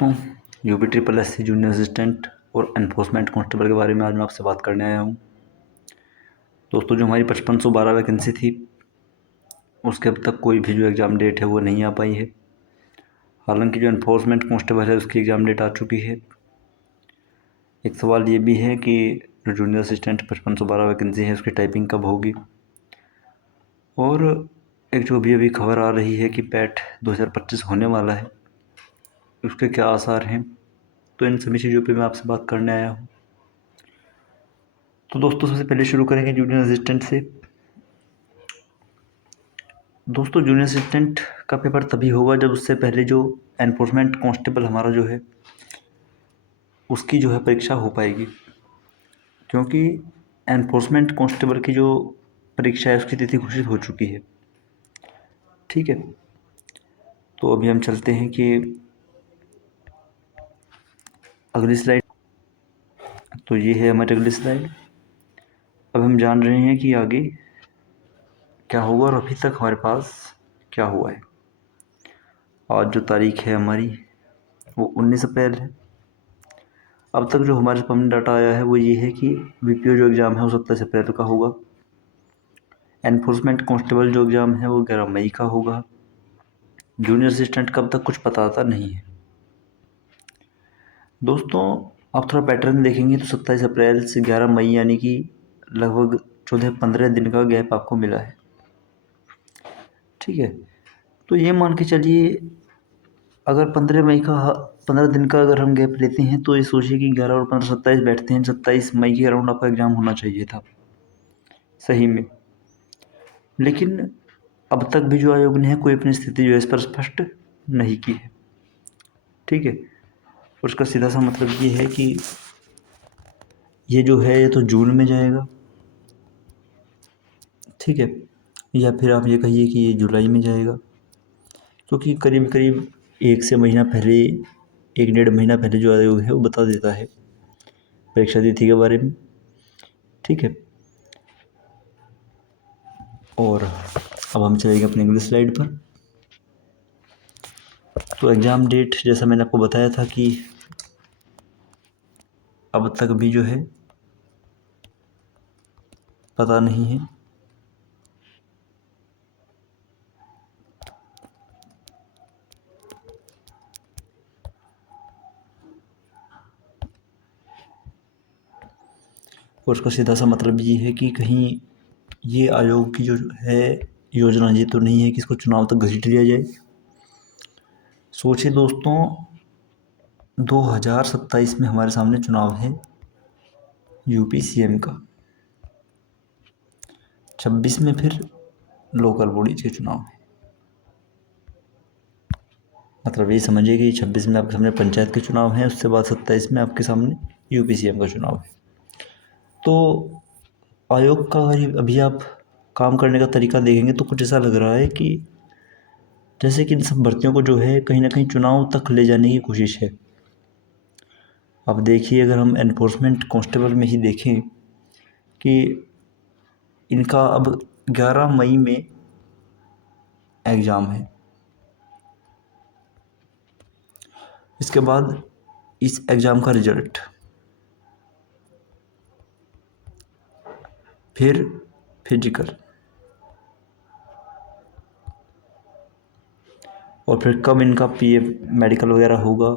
दोस्तों, UP triple SC junior assistant और enforcement constable के बारे में आज मैं आपसे बात करने आया हूँ। दोस्तों, जो हमारी 5512 वैकेंसी थी उसके अब तक कोई भी जो एग्ज़ाम डेट है वो नहीं आ पाई है। हालांकि जो एनफोर्समेंट कांस्टेबल है उसकी एग्ज़ाम डेट आ चुकी है। एक सवाल ये भी है कि जो जूनियर असिस्टेंट 5512 वैकेंसी है उसकी टाइपिंग कब होगी। और एक जो अभी खबर आ रही है कि पैट 2025 होने वाला है, उसके क्या आसार हैं, तो इन सभी चीज़ों पे मैं आपसे बात करने आया हूँ। तो दोस्तों, सबसे पहले शुरू करेंगे जूनियर असिस्टेंट से। दोस्तों, जूनियर असिस्टेंट का पेपर तभी होगा जब उससे पहले जो एनफोर्समेंट कांस्टेबल हमारा जो है उसकी जो है परीक्षा हो पाएगी, क्योंकि एनफोर्समेंट कांस्टेबल की जो परीक्षा है उसकी तिथि घोषित हो चुकी है। ठीक है, तो अभी हम चलते हैं कि अगली स्लाइड। तो ये है हमारी अगली स्लाइड। अब हम जान रहे हैं कि आगे क्या होगा और अभी तक हमारे पास क्या हुआ है। आज जो तारीख है हमारी वो 19 अप्रैल है। अब तक जो हमारे सामने डाटा आया है वो ये है कि वीपीओ जो एग्ज़ाम है वो 27 अप्रैल का होगा। एनफोर्समेंट कांस्टेबल जो एग्ज़ाम है वो 11 मई का होगा। जूनियर असिस्टेंट का अब तक कुछ पता आता नहीं है। दोस्तों, आप थोड़ा पैटर्न देखेंगे तो 27 अप्रैल से 11 मई यानी कि लगभग 14-15 दिन का गैप आपको मिला है। ठीक है, तो ये मान के चलिए अगर 15 दिन का अगर हम गैप लेते हैं तो ये सोचिए कि 11 और 15 27 बैठते हैं। 27 मई के अराउंड आपका एग्ज़ाम होना चाहिए था सही में। लेकिन अब तक भी जो आयोग ने कोई अपनी स्थिति जो है इस पर स्पष्ट नहीं की है। ठीक है, उसका सीधा सा मतलब ये है कि ये जो है ये तो जून में जाएगा। ठीक है, या फिर आप ये कहिए कि ये जुलाई में जाएगा, क्योंकि करीब करीब 1 पहले 1-1.5 महीना पहले जो आयोग है वो बता देता है परीक्षा तिथि के बारे में। ठीक है, और अब हम चलेंगे अपनी अगली स्लाइड पर। तो एग्ज़ाम डेट जैसा मैंने आपको बताया था कि अब तक भी जो है पता नहीं है। और उसका सीधा सा मतलब ये है कि कहीं ये आयोग की जो है योजना ये तो नहीं है कि इसको चुनाव तक घसीट लिया जाए। सोचिए दोस्तों, 2027 में हमारे सामने चुनाव है यूपी सीएम का। 26 में फिर लोकल बॉडी के चुनाव है। मतलब ये समझिए कि 26 में आपके सामने पंचायत के चुनाव हैं, उसके बाद 27 में आपके सामने यूपी सीएम का चुनाव है। तो आयोग का अभी आप काम करने का तरीका देखेंगे तो कुछ ऐसा लग रहा है कि जैसे कि इन सब भर्तियों को जो है कहीं ना कहीं चुनाव तक ले जाने की कोशिश है। अब देखिए, अगर हम एनफोर्समेंट कांस्टेबल में ही देखें कि इनका अब 11 मई में एग्ज़ाम है। इसके बाद इस एग्ज़ाम का रिजल्ट, फिर फिजिकल, और फिर कब इनका पीए मेडिकल वगैरह होगा,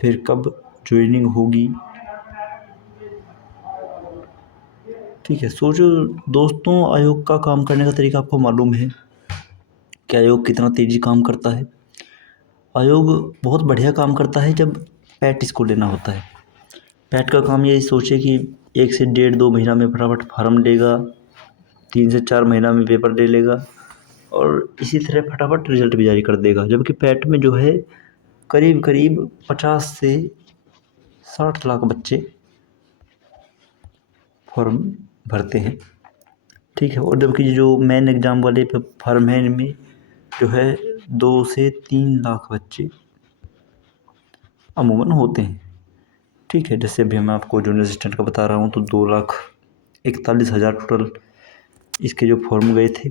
फिर कब ज्वाइनिंग होगी। ठीक है, सोचो दोस्तों, आयोग का काम करने का तरीका आपको मालूम है कि आयोग कितना तेज़ी काम करता है। आयोग बहुत बढ़िया काम करता है जब पैट इसको लेना होता है। पैट का काम ये सोचे कि 1 से 1.5-2 महीना में फटाफट फार्म लेगा, 3 से 4 महीना में पेपर ले लेगा और इसी तरह फटाफट रिजल्ट भी जारी कर देगा। जबकि पैट में जो है करीब करीब 50 से 60 लाख बच्चे फॉर्म भरते हैं। ठीक है, और जबकि जो मेन एग्ज़ाम वाले फॉर्म है इनमें जो है 2 से 3 लाख बच्चे अमूमन होते हैं। ठीक है, जैसे अभी मैं आपको जूनियर असिस्टेंट का बता रहा हूँ तो 2,41,000 टोटल इसके जो फॉर्म गए थे।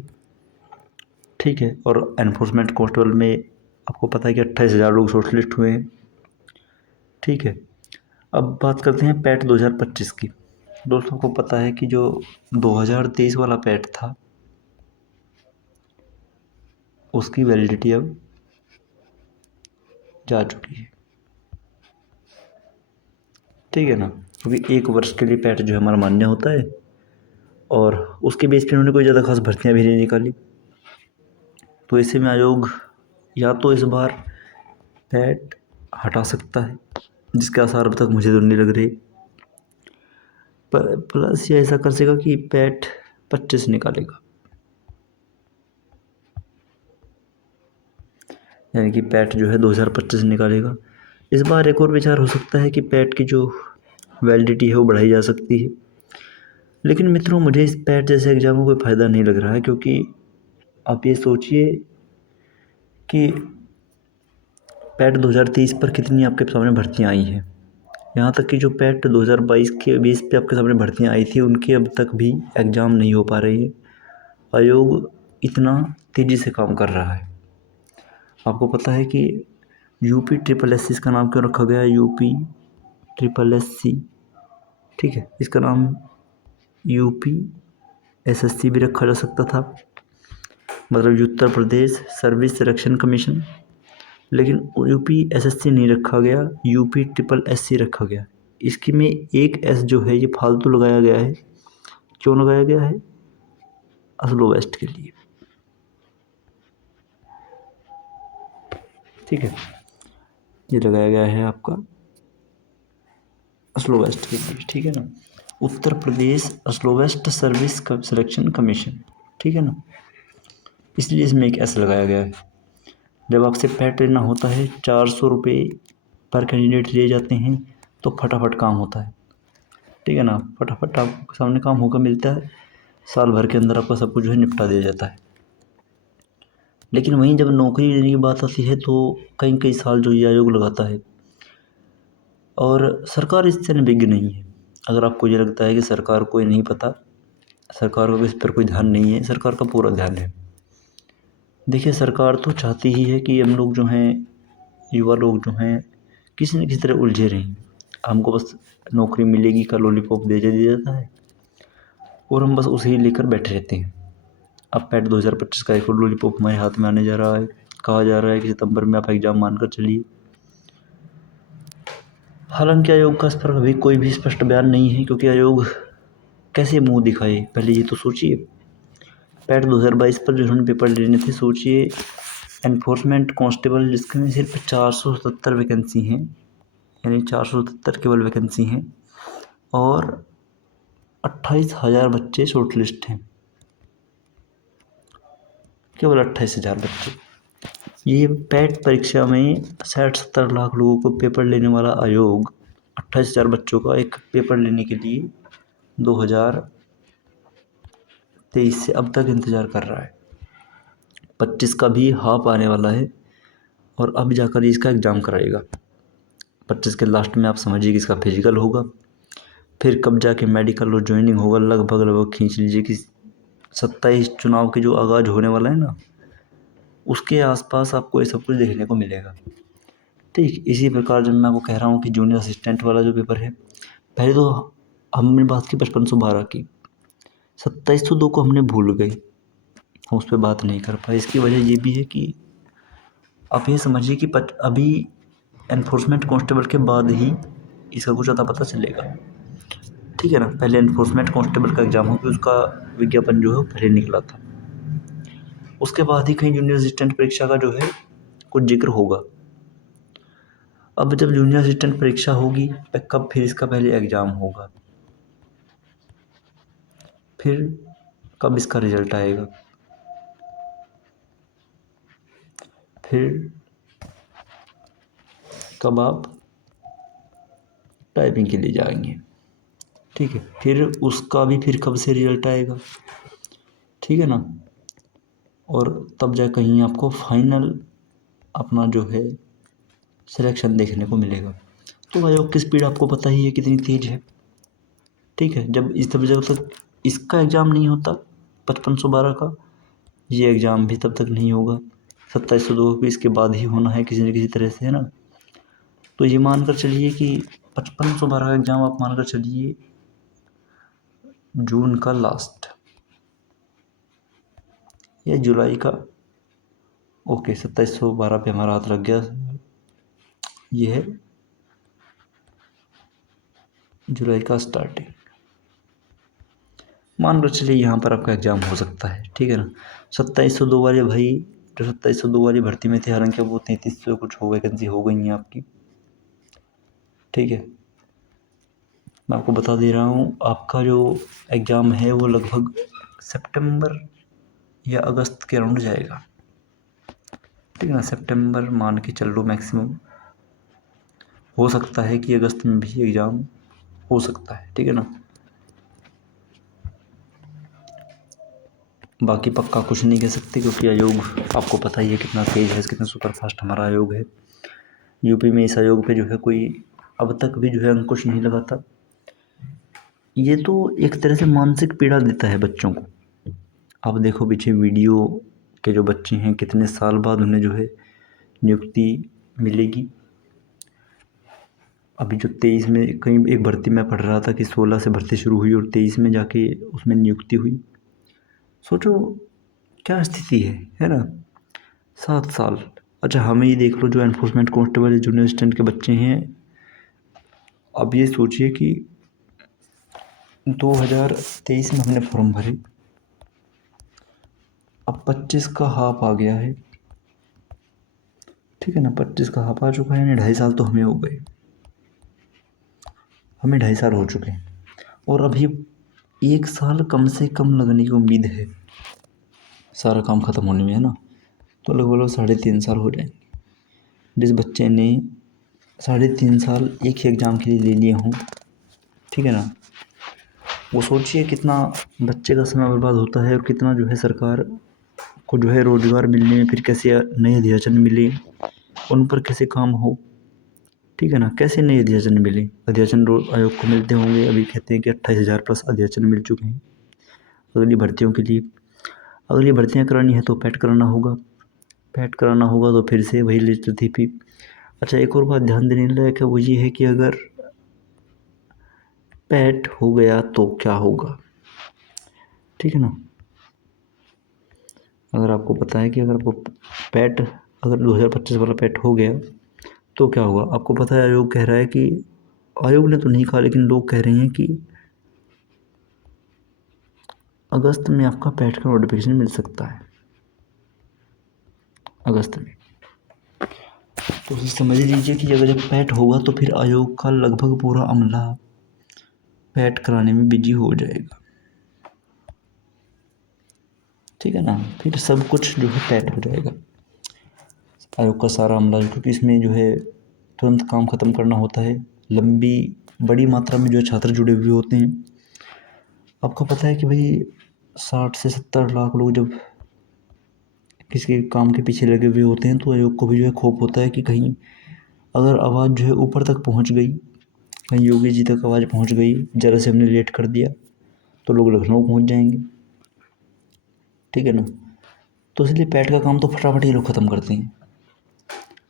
ठीक है, और एनफोर्समेंट कांस्टेबल में आपको पता है कि 28,000 लोग शॉर्ट लिस्ट हुए हैं। ठीक है, अब बात करते हैं पैट 2025 की। दोस्तों को पता है कि जो 2023 वाला पैट था उसकी वैलिडिटी अब जा चुकी है। ठीक है ना, क्योंकि 1 वर्ष के लिए पैट जो है हमारा मान्य होता है और उसके बेस पे उन्होंने कोई ज़्यादा खास भर्तियाँ भी नहीं निकाली। तो ऐसे में आयोग या तो इस बार पैट हटा सकता है, जिसके आसार अब तक मुझे तो नहीं लग रहे, पर प्लस ये ऐसा कर सकेगा कि पैट 25 निकालेगा, यानी कि पैट जो है 2025 निकालेगा। इस बार एक और विचार हो सकता है कि पैट की जो वैलिडिटी है वो बढ़ाई जा सकती है, लेकिन मित्रों मुझे इस पैट जैसे एग्ज़ाम में कोई फ़ायदा नहीं लग रहा है, क्योंकि आप ये सोचिए कि पैट 2023 पर कितनी आपके सामने भर्तियाँ आई हैं। यहाँ तक कि जो पैट 2022 के बेस पे आपके सामने भर्तियाँ आई थी उनके अब तक भी एग्ज़ाम नहीं हो पा रही है। आयोग इतना तेज़ी से काम कर रहा है। आपको पता है कि यूपी ट्रिपल एस सी इसका नाम क्यों रखा गया है, यूपी ट्रिपल एस सी। ठीक है, इसका नाम यूपी एसएससी भी रखा जा सकता था, मतलब Uttar Pradesh service selection commission, लेकिन यूपी एसएससी नहीं रखा गया, यूपी ट्रिपल एससी रखा गया। इसकी में एक एस जो है ये फालतू लगाया गया है। क्यों लगाया गया है? अस्लो वेस्ट के लिए। ठीक है, ये लगाया गया है आपका अस्लो वेस्ट के लिए। ठीक है ना, Uttar Pradesh अस्लो waste service selection commission. ठीक है ना, इसलिए इसमें एक एस लगाया गया है। जब आपसे पैट लेना होता है 400 रुपये पर कैंडिडेट लिए जाते हैं तो फटाफट काम होता है। ठीक है ना, फटाफट आपके सामने काम होकर मिलता है, साल भर के अंदर आपका सब कुछ जो है निपटा दिया जाता है। लेकिन वहीं जब नौकरी लेने की बात आती है तो कई कई साल जो ये आयोग लगाता है, और सरकार इससे अनभिज्ञ नहीं है। अगर आपको ये लगता है कि सरकार को ये नहीं पता, सरकार को इस पर कोई ध्यान नहीं है, सरकार का पूरा ध्यान है। देखिए, सरकार तो चाहती ही है कि हम लोग जो हैं, युवा लोग जो हैं, किसी न किसी तरह उलझे रहें। हमको बस नौकरी मिलेगी का लॉलीपॉप दे दिया जाता है और हम बस उसे ही लेकर बैठे रहते हैं। अब पैट 2025 का एक और लॉलीपॉप हमारे हाथ में आने जा रहा है। कहा जा रहा है कि सितंबर में आप एग्ज़ाम मानकर चलिए। हालांकि आयोग का इस पर अभी कोई भी स्पष्ट बयान नहीं है, क्योंकि आयोग कैसे मुंह दिखाए, पहले ये तो सोचिए। पैट 2022 पर जो उन्होंने पेपर लेने थे, सोचिए एनफोर्समेंट कांस्टेबल जिसमें सिर्फ 477 वैकेंसी हैं, यानी 477 केवल वैकेंसी हैं, और 28,000 बच्चे शॉर्ट लिस्ट हैं, केवल 28,000 बच्चे। ये पैट परीक्षा में 60-70 लाख लोगों को पेपर लेने वाला आयोग 28,000 बच्चों का एक पेपर लेने के लिए 2023 से अब तक इंतज़ार कर रहा है। 25 का भी हाफ आने वाला है और अब जाकर इसका एग्ज़ाम कराएगा। 25 के लास्ट में आप समझिए कि इसका फिजिकल होगा, फिर कब जाके मेडिकल और ज्वाइनिंग होगा। लगभग खींच लीजिए कि 27 चुनाव के जो आगाज़ होने वाला है ना, उसके आसपास आपको ये सब कुछ देखने को मिलेगा। ठीक इसी प्रकार जब मैं आपको कह रहा हूँ कि जूनियर असिस्टेंट वाला जो पेपर है, पहले तो हमने बात की 5512 की, 2702 को हमने भूल गए, हम उस पर बात नहीं कर पाए। इसकी वजह ये भी है कि आप ये समझिए कि अभी एनफोर्समेंट कांस्टेबल के बाद ही इसका कुछ ज़्यादा पता चलेगा। ठीक है ना, पहले एनफोर्समेंट कांस्टेबल का एग्ज़ाम हो, कि उसका विज्ञापन जो है वो पहले निकला था, उसके बाद ही कहीं जूनियर असिस्टेंट परीक्षा का जो है कुछ जिक्र होगा। अब जब जूनियर असिस्टेंट परीक्षा होगी, कब फिर इसका पहले एग्ज़ाम होगा, फिर कब इसका रिज़ल्ट आएगा, फिर कब आप टाइपिंग के लिए जाएंगे। ठीक है, फिर उसका भी फिर कब से रिज़ल्ट आएगा। ठीक है ना, और तब जा कहीं आपको फाइनल अपना जो है सिलेक्शन देखने को मिलेगा। तो आयोग की स्पीड आपको पता ही है कितनी तेज़ है। ठीक है, जब तक इसका एग्ज़ाम नहीं होता 5512 का, ये एग्ज़ाम भी तब तक नहीं होगा। 2702 भी इसके बाद ही होना है किसी न किसी तरह से, है ना। तो ये मानकर चलिए कि 5512 का एग्ज़ाम आप मानकर चलिए जून का लास्ट या जुलाई का। ओके, 2712 पे हमारा हाथ लग गया। ये है जुलाई का स्टार्टिंग। मान लो चलिए यहाँ पर आपका एग्ज़ाम हो सकता है, ठीक है ना। 2702 वाले भाई जो 2702 वाली भर्ती में थे, हालांकि वो 3300 कुछ हो वैकेंसी हो गई हैं आपकी, ठीक है। मैं आपको बता दे रहा हूँ, आपका जो एग्ज़ाम है वो लगभग सितंबर या अगस्त के अराउंड जाएगा, ठीक है ना। सितंबर मान के चल लो मैक्सिमम, हो सकता है कि अगस्त में भी एग्ज़ाम हो सकता है, ठीक है ना। बाकी पक्का कुछ नहीं कह सकते, क्योंकि आयोग आपको पता ही है कितना तेज़ है, कितना सुपर फास्ट हमारा आयोग है। यूपी में इस आयोग पे जो है कोई अब तक भी जो है अंकुश नहीं लगाता। ये तो एक तरह से मानसिक पीड़ा देता है बच्चों को। आप देखो पीछे वीडियो के जो बच्चे हैं, कितने साल बाद उन्हें जो है नियुक्ति मिलेगी। अभी जो 23 में कहीं एक भर्ती मैं पढ़ रहा था कि 16 से भर्ती शुरू हुई और 23 में जाके उसमें नियुक्ति हुई। सोचो क्या स्थिति है ना। 7 साल। अच्छा, हमें ही देख लो, जो एनफोर्समेंट कांस्टेबल जूनियर असिस्टेंट के बच्चे हैं, अब ये सोचिए कि 2023 में हमने फॉर्म भरे, अब 25 का हाफ आ गया है, ठीक है ना। 25 का हाफ आ चुका है, यानी 2.5 साल तो हमें हो गए, हमें 2.5 साल हो चुके हैं। और अभी 1 साल कम से कम लगने की उम्मीद है सारा काम ख़त्म होने में, है ना। तो लगभग 3.5 साल हो जाएंगे। जिस बच्चे ने 3.5 साल एक ही एग्ज़ाम के लिए ले लिए हों, ठीक है ना, वो सोचिए कितना बच्चे का समय बर्बाद होता है, और कितना जो है सरकार को जो है रोज़गार मिलने में फिर कैसे नए अध्याचन मिले, उन पर कैसे काम हो, ठीक है ना। कैसे नए अध्याचन मिले, अध्याचन आयोग को मिलते होंगे, अभी कहते हैं कि 28,000 प्लस अध्याचन मिल चुके हैं अगली भर्तियों के लिए। अगली भर्तियाँ करानी है तो पैट कराना होगा, पैट कराना होगा तो फिर से वही लेजिस्लेटिव। अच्छा, एक और बात ध्यान देने लायक है, वो ये है कि अगर पैट हो गया तो क्या होगा, ठीक है ना। अगर आपको पता है कि अगर आपको पैट, अगर 2025 वाला पैट हो गया तो क्या होगा, आपको पता है आयोग कह रहा है कि, आयोग ने तो नहीं कहा लेकिन लोग कह रहे हैं कि अगस्त में आपका पैट का नोटिफिकेशन मिल सकता है, अगस्त में। तो समझ लीजिए कि अगर जब पैट होगा तो फिर आयोग का लगभग पूरा अमला पैट कराने में बिजी हो जाएगा, ठीक है ना। फिर सब कुछ जो है पैट हो जाएगा, आयोग का सारा अमला, क्योंकि इसमें जो है तुरंत काम ख़त्म करना होता है। लंबी बड़ी मात्रा में जो है छात्र जुड़े हुए होते हैं। आपको पता है कि भाई 60 से 70 लाख लोग जब किसी काम के पीछे लगे हुए होते हैं, तो आयोग को भी जो है खौफ होता है कि कहीं अगर आवाज़ जो है ऊपर तक पहुंच गई, कहीं योगी जी तक आवाज़ पहुंच गई, ज़रा से हमने लेट कर दिया तो लोग लखनऊ पहुंच जाएंगे, ठीक है ना। तो इसलिए पैट का काम तो फटाफट ही लोग ख़त्म करते हैं।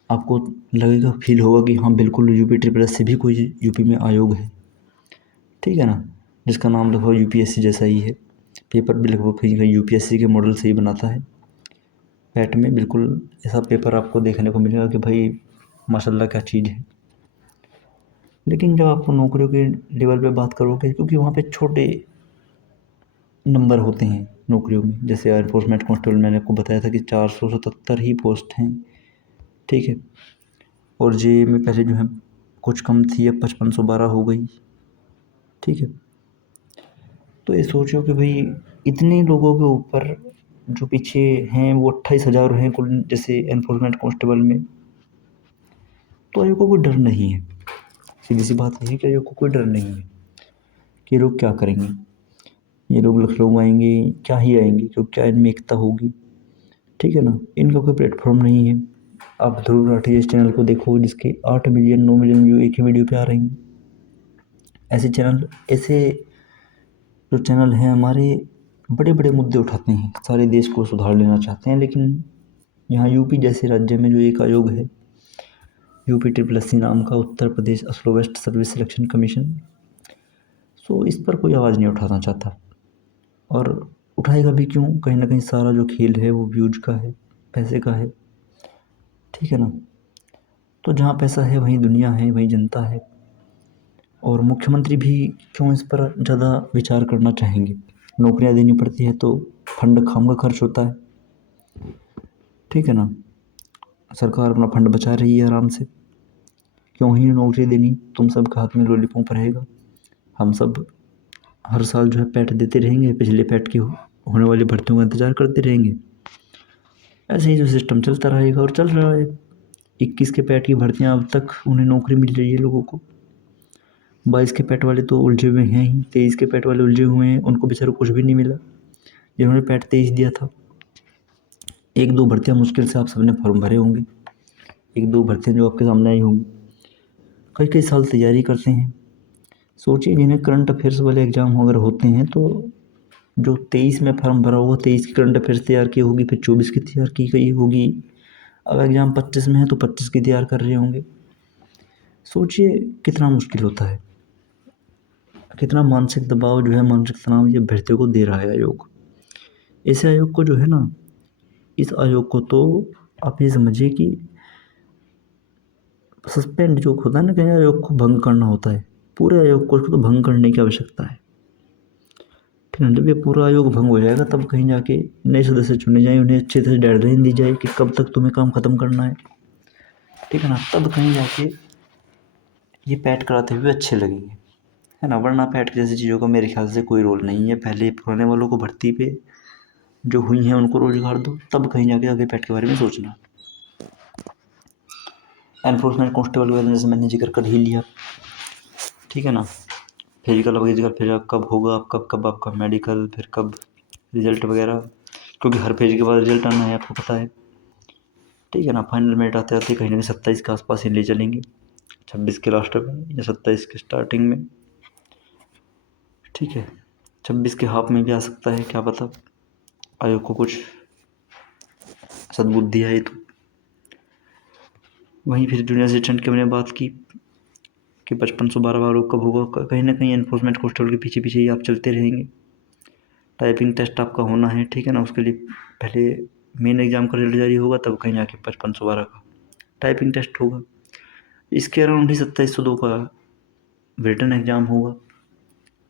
आपको लगेगा, फील होगा कि हाँ बिल्कुल यूपी ट्रिपल एस से भी कोई यूपी में आयोग है, ठीक है ना, जिसका नाम लगभग यूपीएससी जैसा ही है, पेपर भी लगभग कहीं कहीं यूपीएससी के मॉडल से ही बनाता है। पैट में बिल्कुल ऐसा पेपर आपको देखने को मिलेगा कि भाई माशाल्लाह क्या चीज़ है। लेकिन जब आप नौकरियों के लेवल पे बात करोगे, क्योंकि वहाँ पे छोटे नंबर होते हैं नौकरियों में, जैसे एयरफोर्समेंट कांस्टेबल मैंने आपको बताया था कि 477 ही पोस्ट हैं, ठीक है। और जे में पहले जो है कुछ कम थी, अब 5512 हो गई, ठीक है। तो ये सोचो कि भाई इतने लोगों के ऊपर जो पीछे हैं वो 28,000 हैं कुल, जैसे एनफोर्समेंट कांस्टेबल में। तो आयोग को कोई डर नहीं है, सीधी सी बात यह है कि आयोग को कोई डर नहीं है कि ये लोग क्या करेंगे, ये लोग लखनऊ आएंगे, क्या ही आएंगे, क्योंकि क्या इनमें एकता होगी, ठीक है ना। इनका कोई प्लेटफॉर्म नहीं है। आप ध्रुव राठी इस चैनल को देखो, जिसके 8 मिलियन 9 मिलियन व्यू एक ही वीडियो पे आ रहे हैं। ऐसे चैनल, ऐसे जो चैनल हैं हमारे, बड़े बड़े मुद्दे उठाते हैं, सारे देश को सुधार लेना चाहते हैं, लेकिन यहाँ यूपी जैसे राज्य में जो एक आयोग है, UPSSC नाम का, Uttar Pradesh slowest service selection commission, सो इस पर कोई आवाज़ नहीं उठाना चाहता, और उठाएगा भी क्यों? कहीं ना कहीं सारा जो खेल है वो व्यूज का है, पैसे का है, ठीक है ना। तो जहाँ पैसा है वहीं दुनिया है, वहीं जनता है, और मुख्यमंत्री भी क्यों इस पर ज़्यादा विचार करना चाहेंगे? नौकरियाँ देनी पड़ती है तो फंड खाम का खर्च होता है, ठीक है ना। सरकार अपना फंड बचा रही है आराम से, क्यों ही नौकरी देनी? तुम सब के हाथ में लॉलीपॉप रहेगा, हम सब हर साल जो है पैट देते रहेंगे, पिछले पैट की होने वाली भर्तियों का इंतज़ार करते रहेंगे। ऐसे ही जो सिस्टम चलता रहेगा, और चल रहा है। 21 के पैट की भर्तियाँ अब तक उन्हें नौकरी मिल रही है लोगों को। 22 के पैट वाले तो उलझे हुए हैं ही, 23 के पैट वाले उलझे हुए हैं, उनको बेचारों को कुछ भी नहीं मिला जिन्होंने पैट 23 दिया था। 1-2 भर्तियाँ मुश्किल से आप सबने फॉर्म भरे होंगे, 1-2 भर्तियाँ जो आपके सामने आई होंगी। कई कई साल तैयारी करते हैं। सोचिए, जिन्हें करंट अफेयर्स वाले एग्ज़ाम अगर होते हैं तो जो 23 में फॉर्म भरा हुआ, 23 की करंट अफेयर्स तैयार की होगी, फिर 24 की तैयार की गई होगी, अब एग्ज़ाम 25 में है तो 25 की तैयार कर रहे होंगे। सोचिए कितना मुश्किल होता है, कितना मानसिक दबाव जो है, मानसिक तनाव ये अभ्यर्थियों को दे रहा है आयोग। इस आयोग को जो है ना, इस आयोग को तो आप ये समझिए कि सस्पेंड जो होता है ना, कहीं आयोग को भंग करना होता है, पूरे आयोग को तो भंग करने की आवश्यकता है, ठीक है। जब ये पूरा आयोग भंग हो जाएगा तब कहीं जाके नए सदस्य चुने जाए, उन्हें अच्छे से डेडलाइन दी जाए कि कब तक तुम्हें काम ख़त्म करना है, ठीक है ना। तब कहीं जाके ये पैट कराते हुए अच्छे लगेंगे, है ना। वरना पैट जैसी चीज़ों का मेरे ख्याल से कोई रोल नहीं है। पहले पुराने वालों को भर्ती पे जो हुई हैं उनको रोजगार दो, तब कहीं जाके आगे पैट के बारे में सोचना। एनफोर्समेंट कांस्टेबल वगैरह जैसे मैंने जिक्र कर ही लिया, ठीक है ना। फिजिकल वगैरह फिर कब होगा, कब कब आपका मेडिकल, फिर कब रिजल्ट वगैरह, क्योंकि हर पेज के बाद रिजल्ट आना है, आपको पता है, ठीक है ना। फाइनल मेरिट आते आते कहीं ना कहीं 27 के आसपास ही ले चलेंगे, 26 के लास्ट में या 27 के स्टार्टिंग में, ठीक है। 26 के हाफ में भी आ सकता है, क्या पता आयोग को कुछ सद्बुद्धि आई तो। वहीं फिर जूनियर असिस्टेंट की मैंने बात की कि 5512 वालों कब होगा, कहीं ना कहीं एनफोर्समेंट कांस्टेबल के पीछे पीछे ही आप चलते रहेंगे। टाइपिंग टेस्ट आपका होना है, ठीक है ना। उसके लिए पहले मेन एग्ज़ाम का रिजल्ट जारी होगा, तब कहीं जाके 5512 का टाइपिंग टेस्ट होगा। इसके अराउंड ही 2702 का रिटन एग्ज़ाम होगा,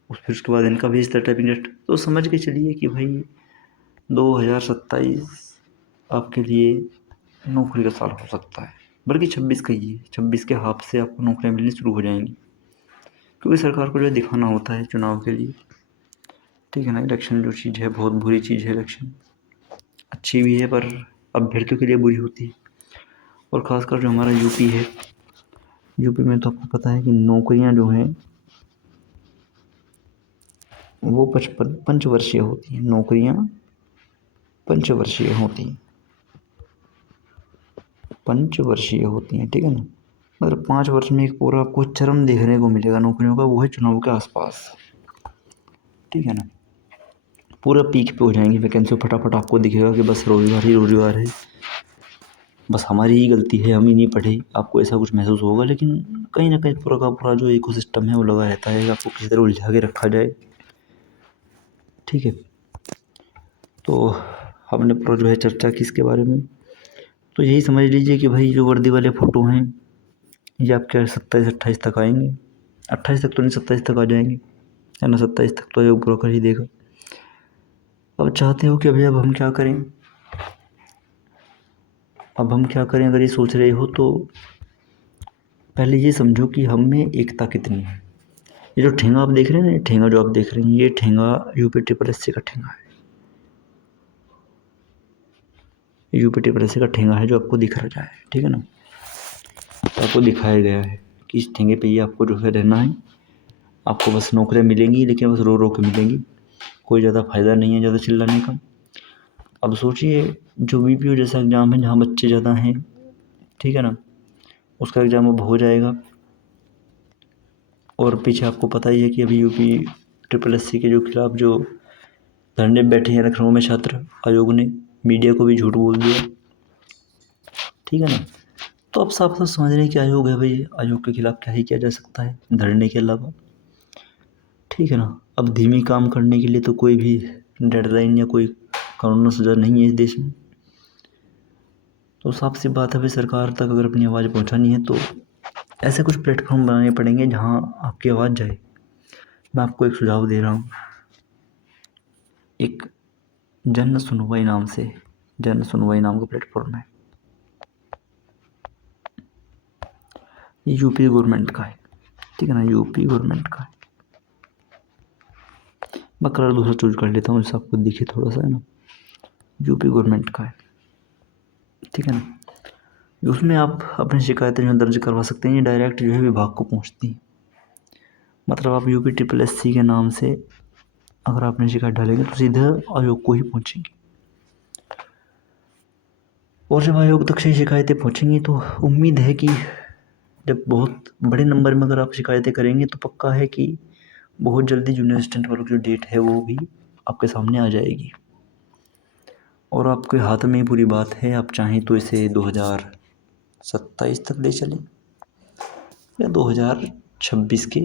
फिर उसके बाद इनका भेजता है टाइपिंग टेस्ट। तो समझ के चलिए कि भाई 2027 आपके लिए नौकरी का साल हो सकता है, बल्कि 26 का ही है। 26 के हाफ से आपको नौकरियाँ मिलनी शुरू हो जाएंगी, क्योंकि सरकार को जो है दिखाना होता है चुनाव के लिए, ठीक है ना। इलेक्शन जो चीज़ है बहुत बुरी चीज़ है, इलेक्शन अच्छी भी है पर अभ्यर्थियों के लिए बुरी होती है। और ख़ासकर जो हमारा यूपी है, यूपी में तो आपको पता है कि नौकरियां जो हैं वो 55 पंचवर्षीय होती हैं, नौकरियां पंचवर्षीय होती हैं, पंचवर्षीय होती हैं, ठीक है ना। मतलब 5 वर्ष में एक पूरा आपको चरम देखने को मिलेगा नौकरियों का, वो है चुनाव के आसपास, ठीक है ना। पूरा पीक पे हो जाएंगी वैकेंसी, फटाफट आपको दिखेगा कि बस रोजगार ही रोजगार है, बस हमारी ही गलती है, हम ही नहीं पढ़े, आपको ऐसा कुछ महसूस होगा। लेकिन कहीं ना कहीं पूरा का पूरा जो इकोसिस्टम है वो लगा रहता है, आपको किसी तरह उलझा के रखा जाए, ठीक है। तो हमने पूरा जो है चर्चा की इसके बारे में। तो यही समझ लीजिए कि भाई जो वर्दी वाले फ़ोटो हैं ये आपके 27-28 तक आएंगे, 28 तक तो नहीं 27 तक आ जाएंगे, है ना। 27 तक तो ये पूरा कर ही देगा। अब चाहते हो कि अभी अब हम क्या करें, अब हम क्या करें? अगर ये सोच रहे हो तो पहले ये समझो कि हम में एकता कितनी है। ये जो ठेंगा आप देख रहे हैं ना, ये ठेंगा जो आप देख रहे हैं, ये ठेंगा UPSSC का ठेंगा है, UPSSC का ठेंगा है जो आपको दिख रहा है, ठीक है ना। तो आपको दिखाया गया है कि इस ठेंगे पे ये आपको जो है रहना है, आपको बस नौकरियाँ मिलेंगी, लेकिन बस रो रो के मिलेंगी, कोई ज़्यादा फ़ायदा नहीं है ज़्यादा चिल्लाने का। अब सोचिए, जो BPO जैसा एग्ज़ाम है जहाँ बच्चे ज़्यादा हैं, ठीक है ना, उसका एग्ज़ाम अब हो जाएगा। और पीछे आपको पता ही है कि अभी UPSSC के जो खिलाफ जो धरने बैठे हैं लखनऊ में छात्र, आयोग ने मीडिया को भी झूठ बोल दिया ठीक है ना। तो अब साफ साफ समझ रहे हैं कि आयोग है भाई, आयोग के खिलाफ क्या ही किया जा सकता है धरने के अलावा, ठीक है ना। अब धीमी काम करने के लिए तो कोई भी डेडलाइन या कोई कानून सजा नहीं है इस देश में। तो साफ सी बात है भाई, सरकार तक अगर अपनी आवाज़ पहुंचानी है तो ऐसे कुछ प्लेटफॉर्म बनाने पड़ेंगे जहां आपकी आवाज़ जाए। मैं आपको एक सुझाव दे रहा हूँ, एक जन सुनवाई नाम का प्लेटफॉर्म है। ये यूपी गवर्नमेंट का है, ठीक है ना, यूपी गवर्नमेंट का है। मैं कलर दूसरा चूज कर लेता हूँ जिससे आपको दिखे थोड़ा सा, है ना। यूपी गवर्नमेंट का है, ठीक है ना। उसमें आप अपनी शिकायतें जो है दर्ज करवा सकते हैं। ये डायरेक्ट जो है विभाग को पहुँचती हैं। मतलब आप UP SSC के नाम से अगर आपने शिकायत डालेंगे तो सीधे आयोग को ही पहुँचेंगी। और जब आयोग तक से शिकायतें पहुँचेंगी तो उम्मीद है कि जब बहुत बड़े नंबर में अगर आप शिकायतें करेंगे तो पक्का है कि बहुत जल्दी जूनियर असिस्टेंट वालों की जो डेट है वो भी आपके सामने आ जाएगी। और आपके हाथ में ही पूरी बात है, आप चाहें तो इसे 2027 तक ले चलें या 2026 के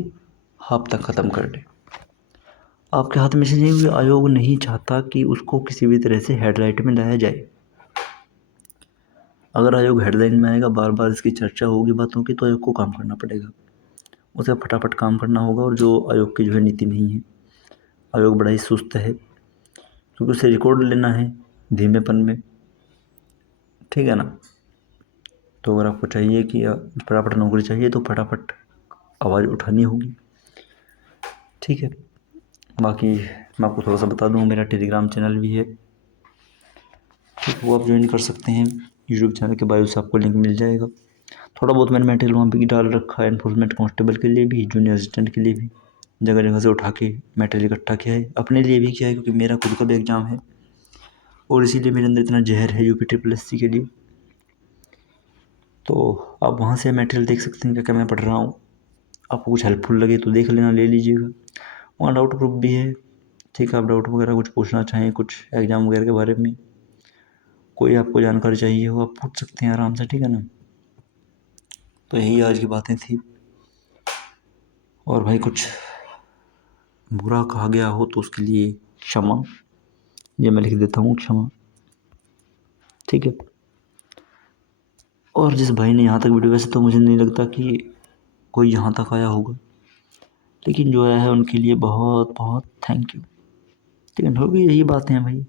हाफ तक ख़त्म कर दें। आपके हाथ में से नहीं हुई। आयोग नहीं चाहता कि उसको किसी भी तरह से हेडलाइट में लाया जाए। अगर आयोग हेडलाइन में आएगा, बार बार इसकी चर्चा होगी बातों की, तो आयोग को काम करना पड़ेगा, उसे फटाफट काम करना होगा। और जो आयोग की जो है नीति नहीं है, आयोग बड़ा ही सुस्त है क्योंकि उसे रिकॉर्ड लेना है धीमेपन में, ठीक है ना। तो अगर आपको चाहिए कि फटाफट नौकरी चाहिए तो फटाफट आवाज़ उठानी होगी, ठीक है। बाकी मैं आपको थोड़ा सा बता दूँ, मेरा टेलीग्राम चैनल भी है, ठीक, वो आप ज्वाइन कर सकते हैं। यूट्यूब चैनल के बायो से आपको लिंक मिल जाएगा। थोड़ा बहुत मैंने मटेरियल वहाँ पे डाल रखा है, एनफोर्समेंट कांस्टेबल के लिए भी, जूनियर असिस्टेंट के लिए भी, जगह जगह से उठा के मटेरियल इकट्ठा किया है। अपने लिए भी किया है क्योंकि मेरा खुद का भी एग्ज़ाम है और इसीलिए मेरे अंदर इतना जहर है UP SSC के लिए। तो आप वहाँ से मटेरियल देख सकते हैं क्या क्या मैं पढ़ रहा हूँ। आपको कुछ हेल्पफुल लगे तो देख लेना, ले लीजिएगा। वहाँ डाउट प्रूफ भी है, ठीक है। आप डाउट वगैरह कुछ पूछना चाहें, कुछ एग्ज़ाम वगैरह के बारे में, कोई आपको जानकारी चाहिए हो, आप पूछ सकते हैं आराम से, ठीक है ना। तो यही आज की बातें थी। और भाई कुछ बुरा कहा गया हो तो उसके लिए क्षमा, ये मैं लिख देता हूँ, क्षमा, ठीक है। और जिस भाई ने यहाँ तक वीडियो, वैसे तो मुझे नहीं लगता कि कोई यहाँ तक आया होगा, लेकिन जो आया है उनके लिए बहुत बहुत थैंक यू, ठीक है। होगी यही बातें हैं भाई,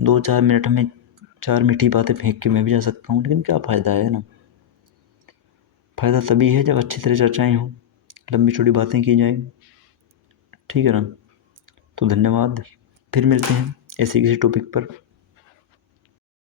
2-4 मिनट में 4 मीठी बातें फेंक के मैं भी जा सकता हूँ, लेकिन क्या फ़ायदा है ना। फ़ायदा तभी है जब अच्छी तरह चर्चाएँ हों, लंबी चौड़ी बातें की जाएँ, ठीक है ना। तो धन्यवाद, फिर मिलते हैं ऐसे किसी टॉपिक पर।